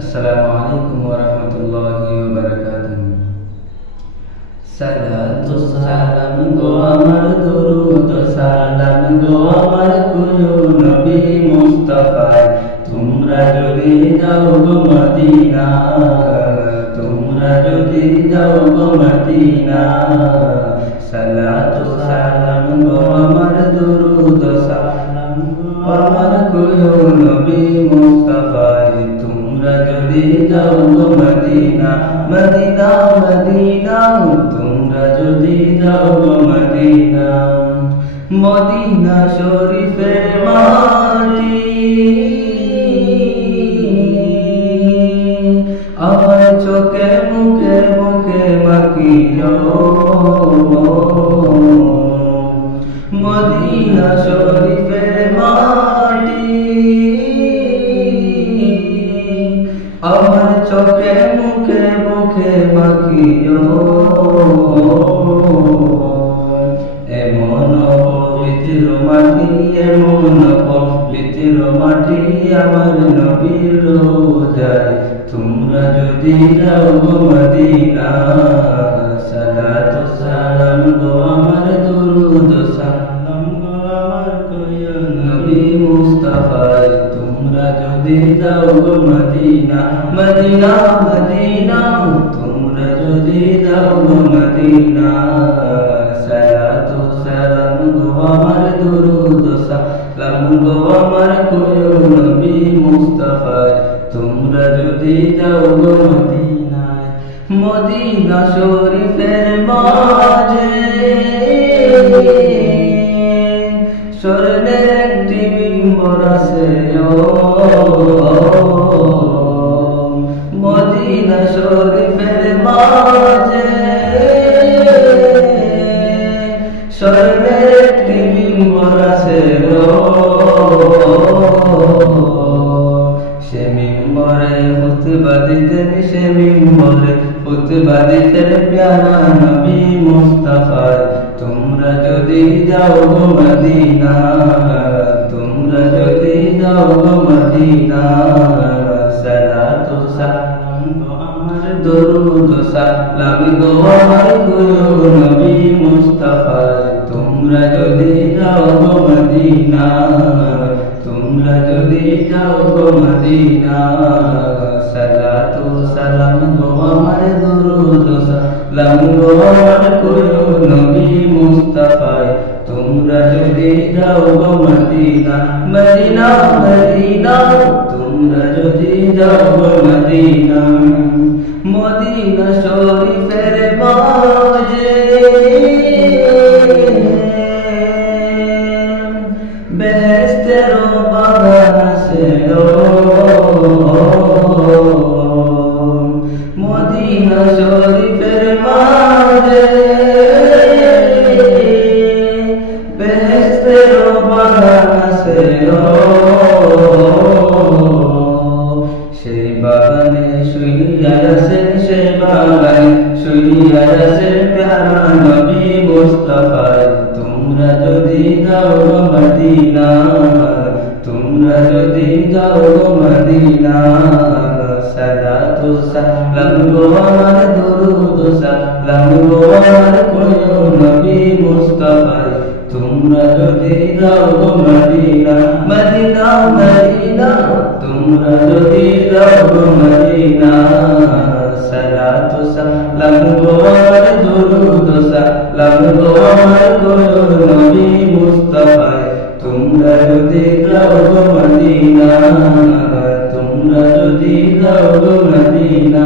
আসসালামু আলাইকুম ওয়া রাহমাতুল্লাহি ওয়া বারাকাতুহু। সালাতু সালাম গো আমার দরুদ সালাম গো আমার প্রিয় নবী মুস্তাফায়, তোমরা যদি যাও গো মদিনা, তোমরা যদি যাও গো মদিনা। সালাতু সালাম গো আমার দরুদ সালাম গো আমার প্রিয় নবী মুস্তাফায়, তোমরা যদি যাও গো মদিনা, মদিনা মদিনা, তোমরা যদি যাও গো মদিনা। মদিনা শরীফের মাটি আমার চোখে মুখে মুখে মাখিও, মদিনা শরীফের মাটি আমার চোখে মুখে মুখে মাখিও। এমন পবিত্র মাটি, এমন পবিত্র মাটি আমার নবীর রোজায়, তোমরা যদি যাও গো মদিনা। সালাতু সালাম গো আমার দরুদ সালাম গো আমার প্রিয় নবী মুস্তাফায়, তোমরা যদি যাও গো মদিনা, মদিনা মদিনা, তোমরা যদি যাও গো মদিনা। সালাতু সালাম গো আমার দরুদ সালাম গো আমার প্রিয় নবী মুস্তাফায়, তোমরা যদি যাও গো মদিনায়। মদিনা শরীফের মাঝে স্বর্ণের একটি মিম্বর আছে, মদিনা শরীফের মাঝে স্বর্ণের একটি মিম্বর আছে, সে মিম্বরে খুতবা দিতেন, সে মিম্বরে খুতবা দিতেন প্যারা নবী মুস্তাফায়, তোমরা যদি যাও গো মদিনা, তোমরা যদি যাও গো মদিনা। সালাতু সালাম গো আমার দরুদ সালাম গো আমার প্রিয় নবী মুস্তাফায়, তোমরা যদি যাও গো মদিনা, তোমরা যদি যাও গো মদিনা। সালাতু সালাম গো আমার দরুদ সালাম গো আমার প্রিয় নবী মুস্তাফায়, তোমরা যদি যাও গো মদিনা, মদিনা মদিনা, তোমরা যদি যাও গো মদিনা। মদিনা শরীফের মাঝে বেহেশতের বাগান আছে, মদিনা শরীফের মাঝে বেহেশতের বাগান আছে, সেই বাগানে শুইয়া আছেন, সেই বাগানে শুইয়া আছেন প্যারা নবী মুস্তাফায়, তোমরা যদি যাও গো মদিনা, তোমরা যদি যাও গো মদিনা। সালাতু সালাম গো আমার দরুদ সালাম গো আমার প্রিয় নবী মুস্তাফায়, তোমরা যদি যাও গো মদিনা, মদিনা মদিনা, তোমরা যদি যাও গো মদিনা। সালাতু সালাম গো আমার দরুদ সালাম গো আমার প্রিয় নবী মুস্তাফায়, তোমরা যদি যাও গো মদিনা, তোমরা যদি যাও গো মদিনা।